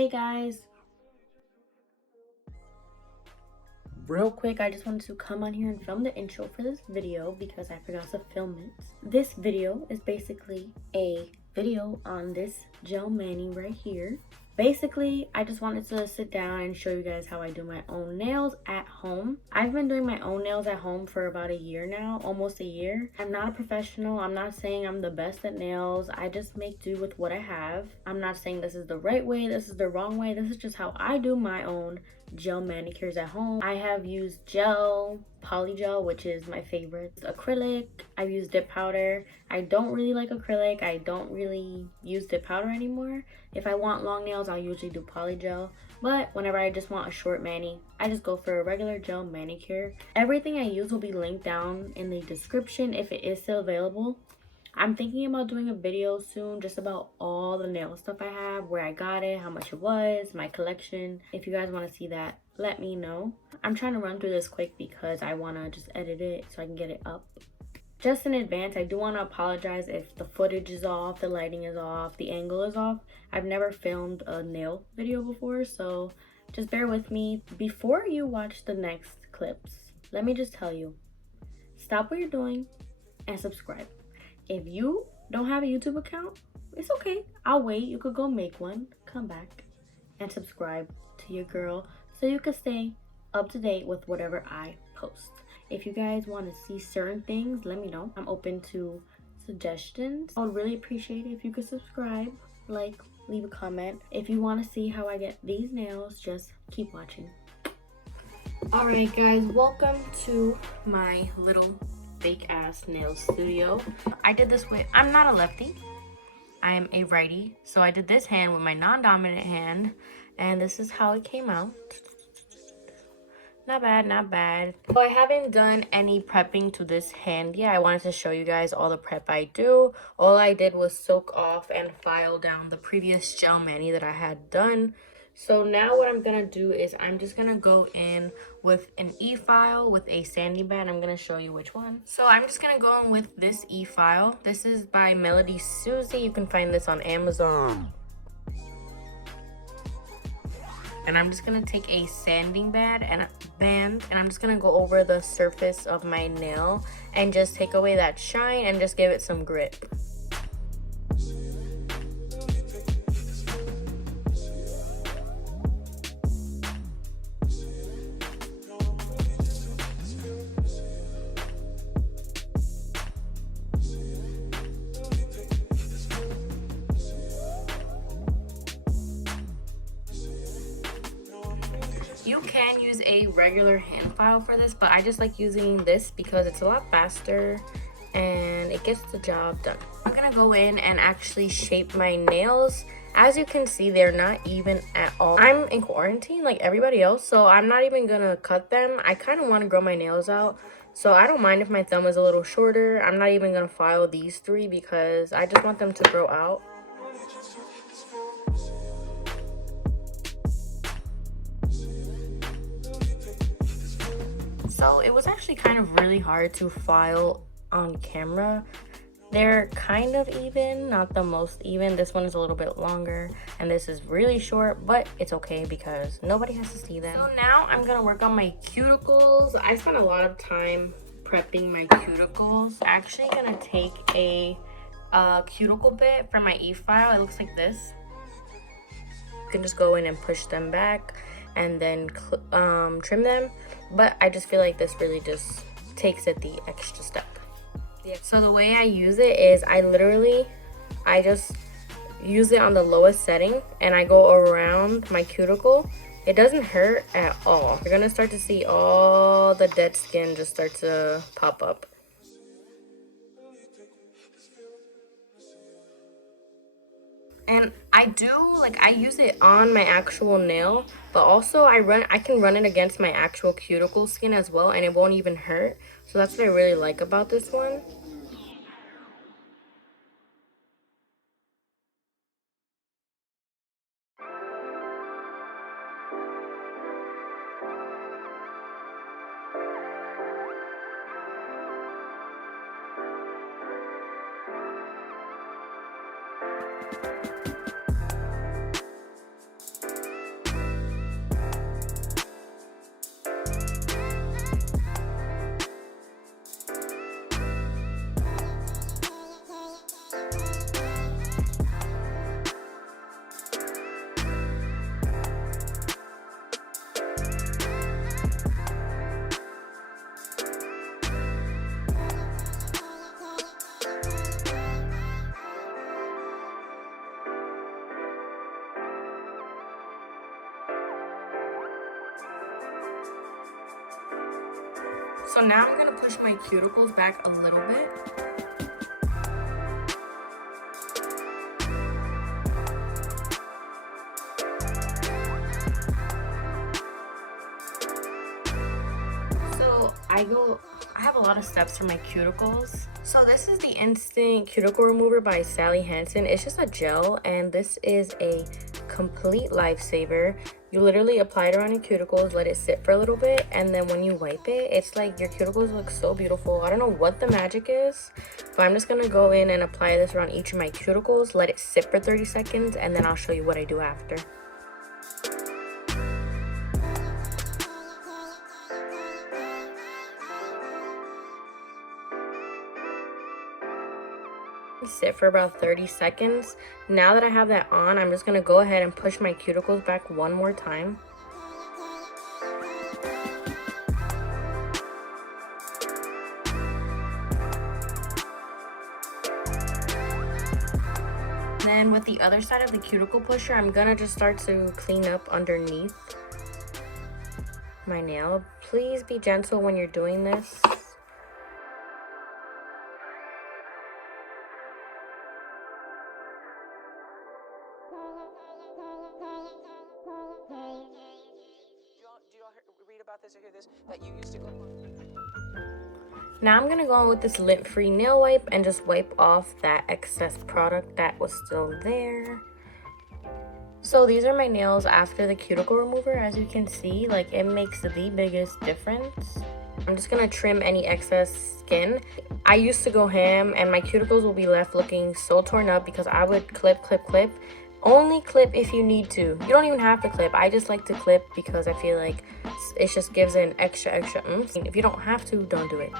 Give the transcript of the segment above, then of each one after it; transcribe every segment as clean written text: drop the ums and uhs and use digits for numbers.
Hey guys, real quick, I just wanted to come on here and film the intro for this video because I forgot to film it. This video is basically a video on this gel mani right here. Basically, I just wanted to sit down and show you guys how I do my own nails at home. I've been doing my own nails at home for about a year now, almost a year. I'm not a professional. I'm not saying I'm the best at nails. I just make do with what I have. I'm not saying this is the right way, this is the wrong way. This is just how I do my own gel manicures at home. I have used gel, polygel, which is my favorite, acrylic. I've used dip powder. I don't really like acrylic. I don't really use dip powder anymore. If I want long nails, I'll usually do polygel, but whenever I just want a short mani, I just go for a regular gel manicure. Everything I use will be linked down in the description if it is still available. I'm thinking about doing a video soon just about all the nail stuff I have, where I got it, how much it was, my collection. If you guys want to see that, let me know. I'm trying to run through this quick because I want to just edit it so I can get it up. Just in advance, I do want to apologize if the footage is off, the lighting is off, the angle is off. I've never filmed a nail video before, so just bear with me. Before you watch the next clips, let me just tell you, stop what you're doing and subscribe. If you don't have a YouTube account, it's okay. I'll wait. You could go make one, come back, and subscribe to your girl so you can stay up to date with whatever I post. If you guys want to see certain things, let me know. I'm open to suggestions. I would really appreciate it if you could subscribe, like, leave a comment. If you want to see how I get these nails, just keep watching. Alright guys, welcome to my little fake ass nail studio. I did this with, I'm not a lefty, I am a righty, so I did this hand with my non-dominant hand, and this is how it came out. Not bad, not bad. So I haven't done any prepping to this hand yet. I wanted to show you guys all the prep I do. All I did was soak off and file down the previous gel mani that I had done. So now what I'm gonna do is I'm just gonna go in with an e-file with a sanding band. I'm gonna show you which one. So I'm just gonna go in with this e-file. This is by Melody Susie. You can find this on Amazon. And I'm just gonna take a sanding band and I'm just gonna go over the surface of my nail and just take away that shine and just give it some grip. You can use a regular hand file for this, but I just like using this because it's a lot faster and it gets the job done. I'm gonna go in and actually shape my nails. As you can see, they're not even at all. I'm in quarantine like everybody else, so I'm not even gonna cut them. I kind of want to grow my nails out, so I don't mind if my thumb is a little shorter. I'm not even gonna file these three because I just want them to grow out. So it was actually kind of really hard to file on camera. They're kind of even, not the most even. This one is a little bit longer and this is really short, but it's okay because nobody has to see them. So now I'm gonna work on my cuticles. I spent a lot of time prepping my cuticles. I'm actually gonna take a cuticle bit from my e-file. It looks like this. You can just go in and push them back and then trim them, but I just feel like this really just takes it the extra step. Yeah. So the way I use it is I just use it on the lowest setting and I go around my cuticle. It doesn't hurt at all. You're gonna start to see all the dead skin just start to pop up. And I use it on my actual nail, but also I can run it against my actual cuticle skin as well, and it won't even hurt. So that's what I really like about this one. So now I'm gonna push my cuticles back a little bit. So I have a lot of steps for my cuticles. So this is the Instant Cuticle Remover by Sally Hansen. It's just a gel, and this is a complete lifesaver. You literally apply it around your cuticles, let it sit for a little bit, and then when you wipe it, it's like your cuticles look so beautiful. I don't know what the magic is, but I'm just gonna go in and apply this around each of my cuticles, let it sit for 30 seconds, and then I'll show you what I do after. Sit for about 30 seconds. Now that I have that on, I'm just gonna go ahead and push my cuticles back one more time. Then with the other side of the cuticle pusher, I'm gonna just start to clean up underneath my nail. Please be gentle when you're doing this. Now I'm gonna go on with this lint-free nail wipe and just wipe off that excess product that was still there. So these are my nails after the cuticle remover. As you can see, like, it makes the biggest difference. I'm just gonna trim any excess skin. I used to go ham and my cuticles will be left looking so torn up because I would clip. Only clip if you need to. You don't even have to clip. I just like to clip because I feel like it just gives it an extra oomph. If you don't have to, don't do it.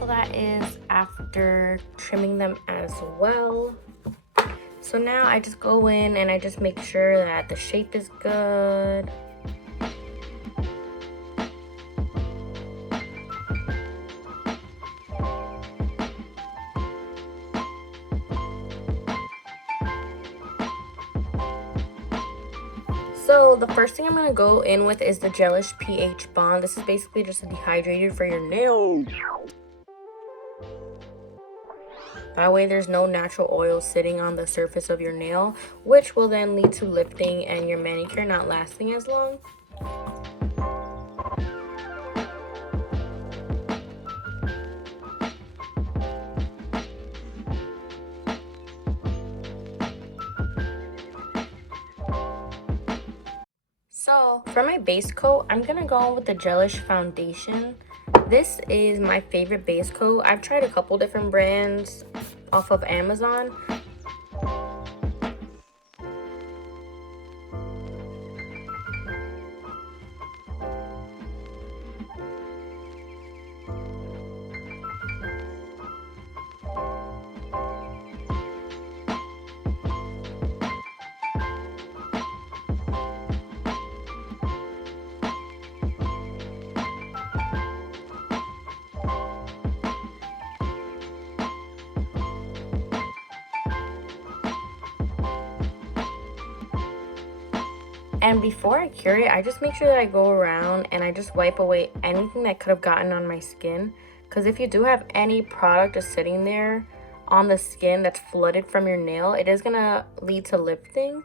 So that is after trimming them as well. So now I just go in and I just make sure that the shape is good. So the first thing I'm going to go in with is the Gelish pH Bond. This is basically just a dehydrator for your nails. That way there's no natural oil sitting on the surface of your nail, which will then lead to lifting and your manicure not lasting as long. So for my base coat, I'm gonna go with the Gelish foundation. This is my favorite base coat. I've tried a couple different brands off of Amazon. And before I cure it, I just make sure that I go around and I just wipe away anything that could have gotten on my skin. Because if you do have any product just sitting there on the skin that's flooded from your nail, it is going to lead to lifting,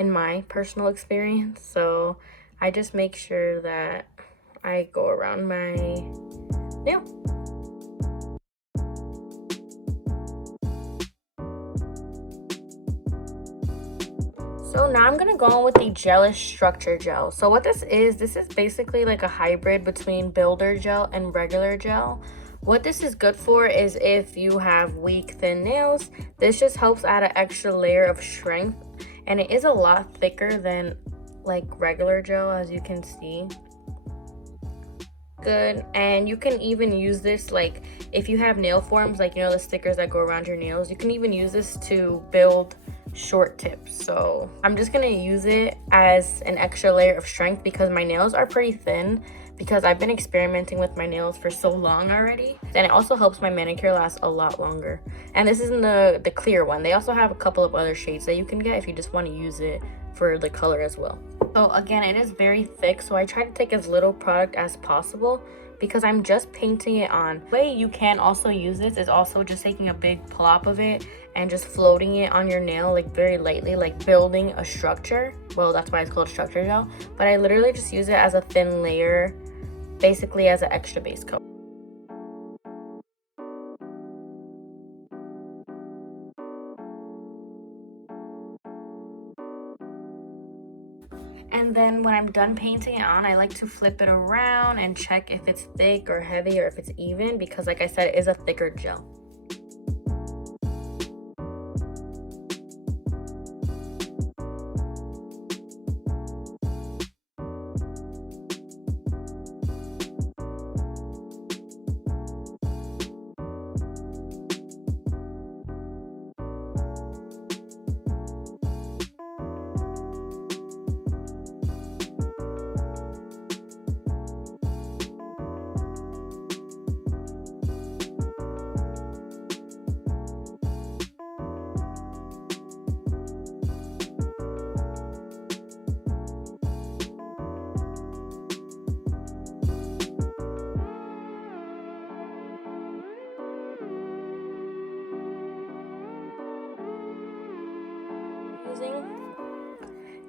in my personal experience. So I just make sure that I go around my nail. So now I'm gonna go on with the Gelish Structure Gel. So what this is basically like a hybrid between builder gel and regular gel. What this is good for is if you have weak, thin nails, this just helps add an extra layer of strength, and it is a lot thicker than like regular gel, as you can see. Good. And you can even use this, like, if you have nail forms, like, you know, the stickers that go around your nails, you can even use this to build short tips. So I'm just gonna use it as an extra layer of strength because my nails are pretty thin, because I've been experimenting with my nails for so long already. And it also helps my manicure last a lot longer. And this isn't the clear one. They also have a couple of other shades that you can get if you just want to use it for the color as well. So again, it is very thick, so I try to take as little product as possible because I'm just painting it on. The way you can also use this is also just taking a big plop of it and just floating it on your nail, like very lightly, like building a structure. Well, that's why it's called structure gel. But I literally just use it as a thin layer, basically as an extra base coat. And then when I'm done painting it on, I like to flip it around and check if it's thick or heavy or if it's even, because like I said, it is a thicker gel.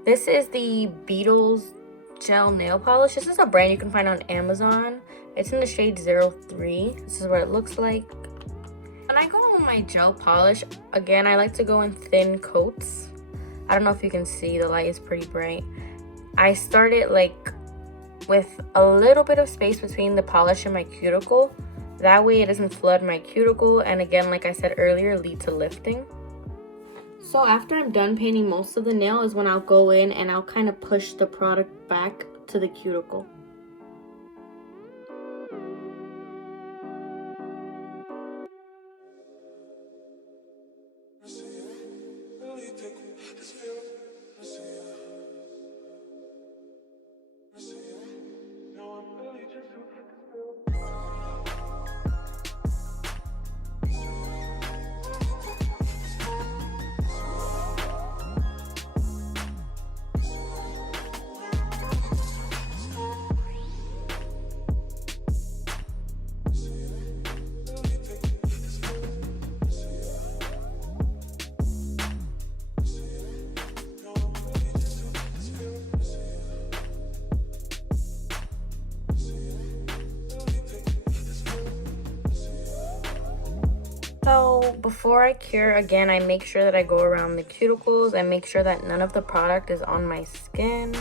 This is the Beetles gel nail polish. This is a brand you can find on Amazon. It's in the shade 03. This is what it looks like. When I go on my gel polish, again, I like to go in thin coats. I don't know if you can see, the light is pretty bright. I start it like with a little bit of space between the polish and my cuticle. That way it doesn't flood my cuticle, and again, like I said earlier, lead to lifting. So after I'm done painting most of the nail is when I'll go in and I'll kind of push the product back to the cuticle. So before I cure, again, I make sure that I go around the cuticles and make sure that none of the product is on my skin.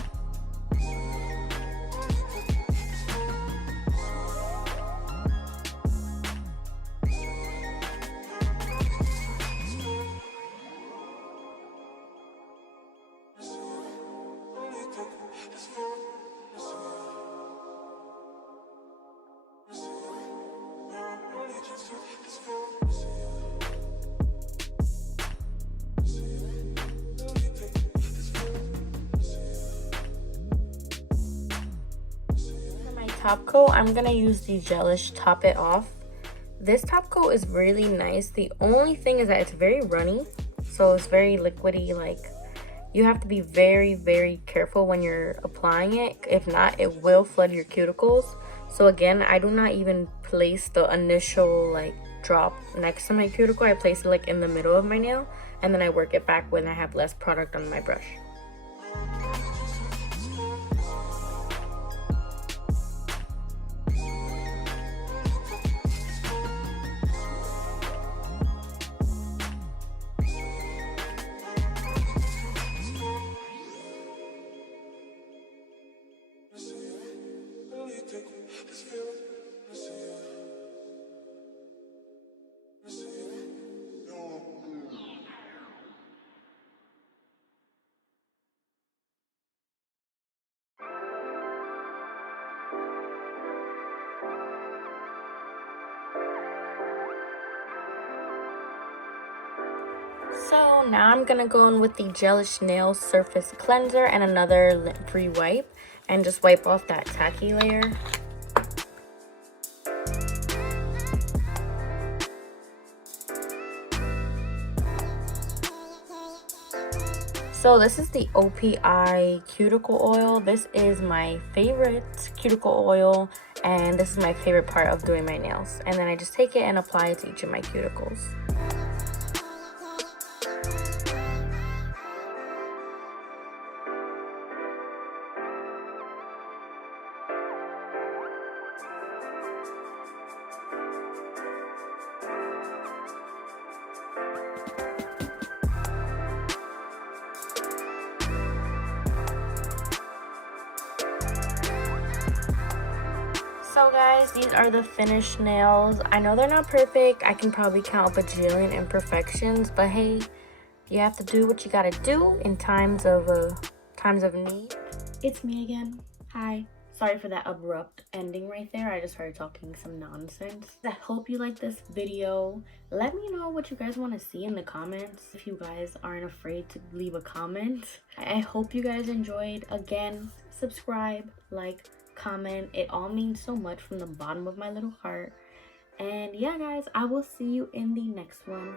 Top coat, I'm gonna use the Gelish Top It Off. This top coat is really nice. The only thing is that it's very runny, so it's very liquidy. Like, you have to be very, very careful when you're applying it. If not, it will flood your cuticles. So again, I do not even place the initial like drop next to my cuticle. I place it like in the middle of my nail, and then I work it back when I have less product on my brush. So now I'm gonna go in with the Gelish Nail Surface Cleanser and another lint-free wipe and just wipe off that tacky layer. So this is the OPI Cuticle Oil. This is my favorite cuticle oil, and this is my favorite part of doing my nails. And then I just take it and apply it to each of my cuticles. So guys, these are the finished nails. I know they're not perfect. I can probably count a bajillion imperfections, but hey, you have to do what you gotta do in times of need. It's me again. Hi. Sorry for that abrupt ending right there. I just started talking some nonsense. I hope you like this video. Let me know what you guys want to see in the comments if you guys aren't afraid to leave a comment. I hope you guys enjoyed. Again, subscribe, like, comment. It all means so much from the bottom of my little heart. And yeah, guys, I will see you in the next one.